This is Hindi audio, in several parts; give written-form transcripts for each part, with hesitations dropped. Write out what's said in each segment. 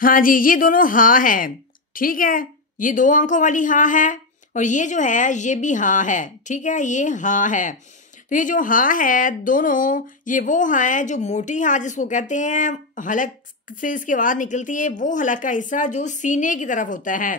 हाँ जी, ये दोनों हा है। ठीक है, ये दो आंखों वाली हा है और ये जो है ये भी हा है। ठीक है, ये हा है। तो ये जो हा है दोनों, ये वो हा है जो मोटी हा जिसको कहते हैं, हलक से इसके बाद निकलती है, वो हलक का हिस्सा जो सीने की तरफ होता है।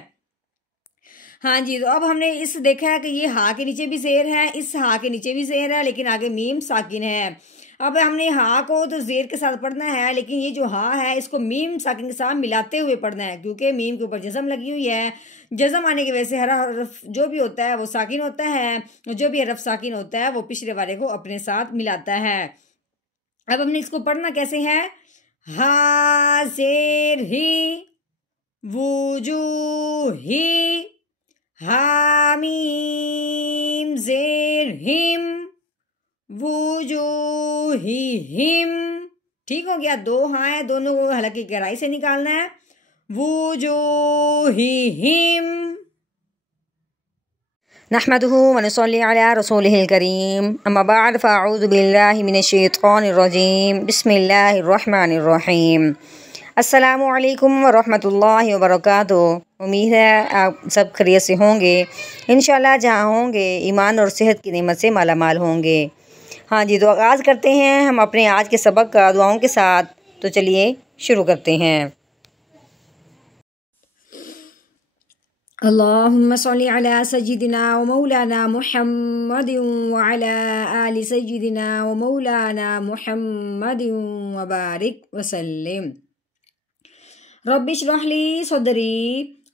हाँ जी, तो अब हमने इस देखा है कि ये हा के नीचे भी जेर है, इस हा के नीचे भी जेर है, लेकिन आगे मीम साकिन है। अब हमने हा को तो जेर के साथ पढ़ना है, लेकिन ये जो हा है इसको मीम साकिन के साथ मिलाते हुए पढ़ना है, क्योंकि मीम के ऊपर जज़म लगी हुई है। जज़म आने की वजह से हर हरफ जो भी होता है वो साकिन होता है, जो भी हरफ साकिन होता है वो पिछले वाले को अपने साथ मिलाता है। अब हमने इसको पढ़ना कैसे है? हा जेर ही, वुजू ही, हामीम जेर हिम, वुजूहिहिम। ठीक हो गया, दो हाँ है, दोनों को हलक की गहराई से निकालना है। वुजूहिहिम। नहमदुहु व नसल्ली अला रसूलिहिल करीम, अम्मा बाद फ़अऊज़ु बिल्लाहि मिनश शैतानिर रजीम, बिस्मिल्लाहिर रहमानिर रहीम। अस्सलामु अलैकुम व रहमतुल्लाहि व बरकातुहू। उम्मीद है आप सब खैरियत से होंगे। इंशाल्लाह जहाँ होंगे ईमान और सेहत की नेमत से माला माल होंगे। हाँ जी, तो आगाज़ करते हैं हम अपने आज के सबक का दुआओं के साथ। तो चलिए शुरू करते हैं। अल्लाहुम्मा सल्ली अला सय्यिदिना व मौलाना मुहम्मदिन व अला आलि सय्यिदिना व मौलाना मुहम्मदिन व बारिक व सल्लिम। रब्बि इश्रह ली सदरी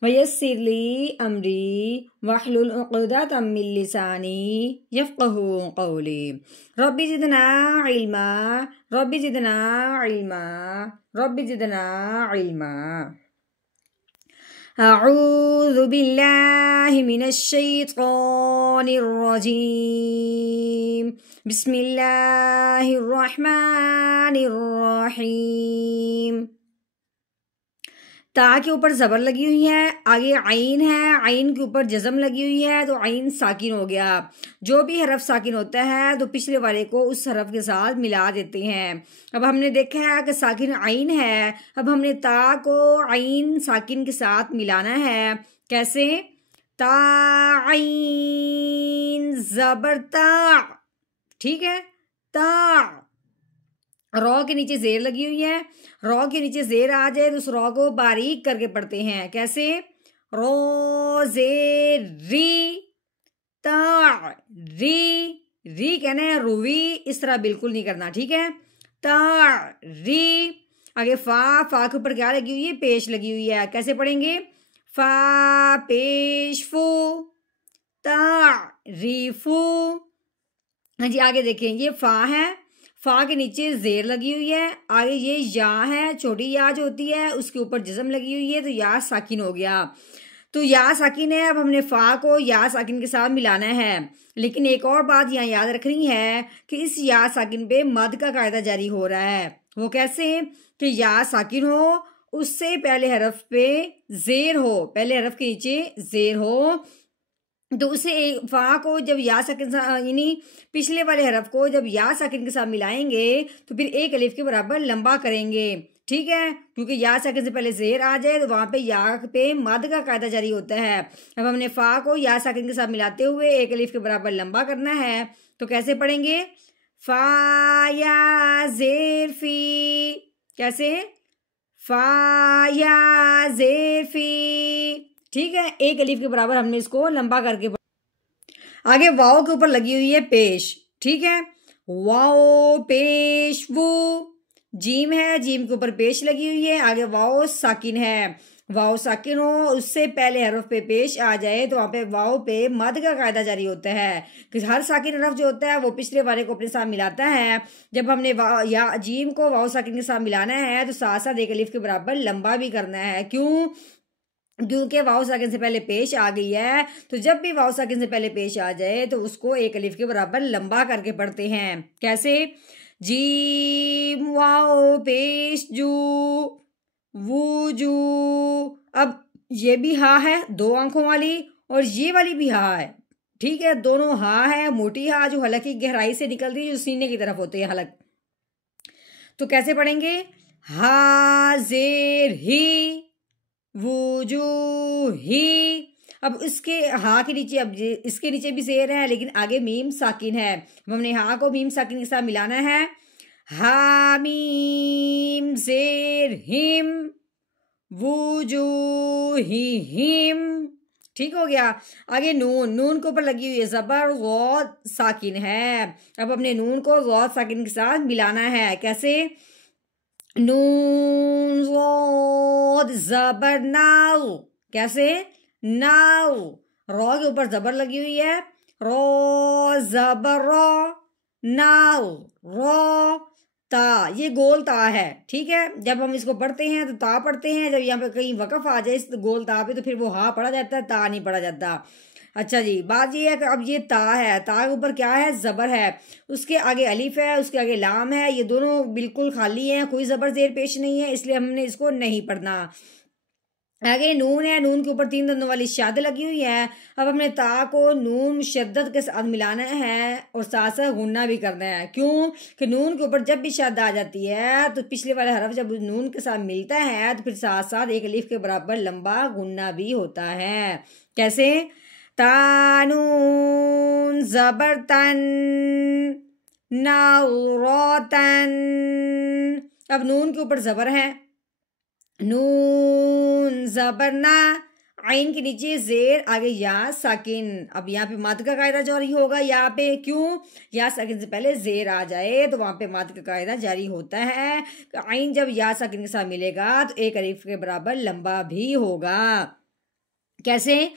व यस्सिर ली अमरी वहलुल उक़दतम मिन लिसानी यफ़क़हू क़ौली। Rabbi ज़िदना इल्मा, rabbi ज़िदना इल्मा, rabbi ज़िदना इल्मा। अऊज़ु बिल्लाहि मिनश शैतानिर रजीम, बिस्मिल्लाहिर रहमानिर रहीम। ता के ऊपर ज़बर लगी हुई है, आगे आइन है, आइन के ऊपर जज़म लगी हुई है, तो आइन साकिन हो गया। जो भी हरफ साकिन होता है तो पिछले वाले को उस हरफ के साथ मिला देते हैं। अब हमने देखा है कि साकिन आइन है, अब हमने ता को आइन साकिन के साथ मिलाना है। कैसे? ता आइन ज़बर ता। ठीक है, ता। रॉ के नीचे जेर लगी हुई है, रॉ के नीचे जेर आ जाए तो उस रॉ को बारीक करके पढ़ते हैं। कैसे? रो जेर री, ता री, री कहना है, रूवी इस तरह बिल्कुल नहीं करना। ठीक है, ता री। आगे फा, फा के ऊपर क्या लगी हुई है? पेश लगी हुई है। कैसे पढ़ेंगे? फा पेश फू, ता री फू। हाँ जी, आगे देखें, ये फा है, फा के नीचे जेर लगी हुई है, आगे ये या है, छोटी या जो होती है उसके ऊपर जज़म लगी हुई है, तो या साकिन हो गया। तो या साकिन है, अब हमने फा को या साकिन के साथ मिलाना है। लेकिन एक और बात यहाँ याद रखनी है कि इस या साकिन पे मद का कायदा जारी हो रहा है। वो कैसे? कि या साकिन हो, उससे पहले हरफ पे जेर हो, पहले हरफ के नीचे जेर हो, तो उसे एक फा को जब या साकिन यानी पिछले वाले हरफ को जब या साकिन के साथ मिलाएंगे तो फिर एक अलिफ के बराबर लंबा करेंगे। ठीक है, क्योंकि या साकिन से पहले जेर आ जाए तो वहां पे या पे मद का कायदा जारी होता है। अब हमने फा को या साकिन के साथ मिलाते हुए एक अलिफ के बराबर लंबा करना है। तो कैसे पढ़ेंगे? फा या जेर फी। कैसे? फा या जेर फी। ठीक है, एक अलिफ के बराबर हमने इसको लंबा करके। आगे वाओ के ऊपर लगी हुई है पेश। ठीक है, वाओ पेश वो। जीम है, जीम के ऊपर पेश लगी हुई है, आगे वाओ साकिन है। वाओ साकिन हो, उससे पहले हरफ पे पेश आ जाए तो वहां पे वाओ पे मद का कायदा जारी होता है कि हर साकिन हरफ जो होता है वो पिछले वाले को अपने साथ मिलाता है। जब हमने या जीम को वाओ साकिन के साथ मिलाना है तो साथ साथ एक अलिफ के बराबर लंबा भी करना है। क्यों? क्योंकि वाव साकिन से पहले पेश आ गई है, तो जब भी वाव साकिन से पहले पेश आ जाए तो उसको एक अलिफ के बराबर लंबा करके पढ़ते हैं। कैसे? जीम वाओ पेश जू, वूजू। अब ये भी हा है दो आंखों वाली, और ये वाली भी हा है। ठीक है, दोनों हा है, मोटी हा जो हलक की गहराई से निकलती है, जो सीने की तरफ होती है हलक। तो कैसे पढ़ेंगे? हा जेर ही, वुजूही। अब इसके हा के नीचे, अब इसके नीचे भी जेर है लेकिन आगे मीम साकिन है। हमने हा को मीम साकिन के साथ मिलाना है। हामीम जेर हिम, वुजूहिहिम। ठीक हो गया। आगे नून, नून के ऊपर लगी हुई है जबर, गौद साकिन है। अब अपने नून को गौद साकिन के साथ मिलाना है। कैसे? नून गौद जबर नाउ। कैसे? नाउ। रॉ के ऊपर जबर लगी हुई है, रॉ जबर रॉ, नाउ रॉ ता, ये गोल ता है। ठीक है, जब हम इसको पढ़ते हैं तो ता पढ़ते हैं, जब यहाँ पे कहीं वकफ आ जाए इस गोल ता पे तो फिर वो हा पढ़ा जाता है, ता नहीं पढ़ा जाता। अच्छा जी, बात ये है कि अब ये ता है, ता के ऊपर क्या है? जबर है। उसके आगे अलिफ है, उसके आगे लाम है, ये दोनों बिल्कुल खाली हैं, कोई जबर जेर पेश नहीं है, इसलिए हमने इसको नहीं पढ़ना। आगे नून है, नून के ऊपर 3 दंदों वाली शद लगी हुई है। अब हमने ता को नून मुशद्दद के साथ मिलाना है और साथ साथ गुन्ना भी करना है। क्यों? कि नून के ऊपर जब भी शद आ जाती है तो पिछले वाले हरफ जब नून के साथ मिलता है तो फिर साथ साथ एक अलीफ के बराबर लंबा गुन्ना भी होता है। कैसे? तानून जबर तन, नौरतन। अब नून के ऊपर जबर है, नून जबर ना, आइन के नीचे जेर, आगे या साकिन। अब यहाँ पे मद का कायदा जारी होगा यहाँ पे। क्यों? या साकिन से पहले जेर आ जाए तो वहां पे मद का कायदा जारी होता है। आइन जब या साकिन के साथ मिलेगा तो एक अलीफ के बराबर लंबा भी होगा। कैसे?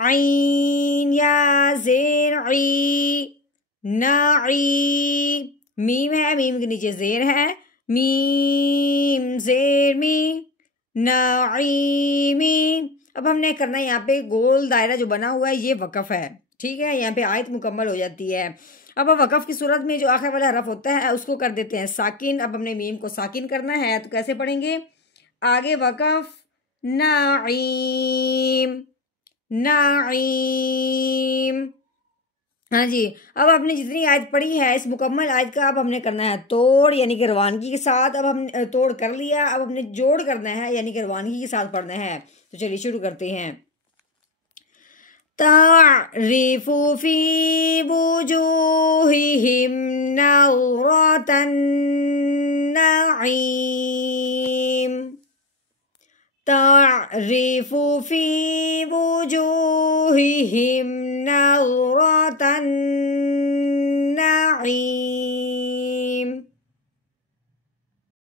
आइन या जेर ई, नाई। मीम है, मीम के नीचे जेर है, मीम जेर मी, नाईमी। अब हमने करना है यहाँ पे गोल दायरा जो बना हुआ है ये वकफ है। ठीक है, यहाँ पे आयत मुकम्मल हो जाती है। अब वकफ की सूरत में जो आखिर वाला हरफ होता है उसको कर देते हैं साकिन। अब हमने मीम को साकिन करना है तो कैसे पढ़ेंगे? आगे वकफ, नाईम, नाईम। हाँ जी, अब आपने जितनी आयत पढ़ी है इस मुकम्मल आयत का अब हमने करना है तोड़, यानी कि रवानगी के साथ। अब हमने तोड़ कर लिया, अब हमने जोड़ करना है यानी कि रवानगी के साथ पढ़ना है। तो चलिए शुरू करते हैं। तारिफु फी वुजूहिहिम नज़रतन नईम, तारिफु फी वुजूहिहिम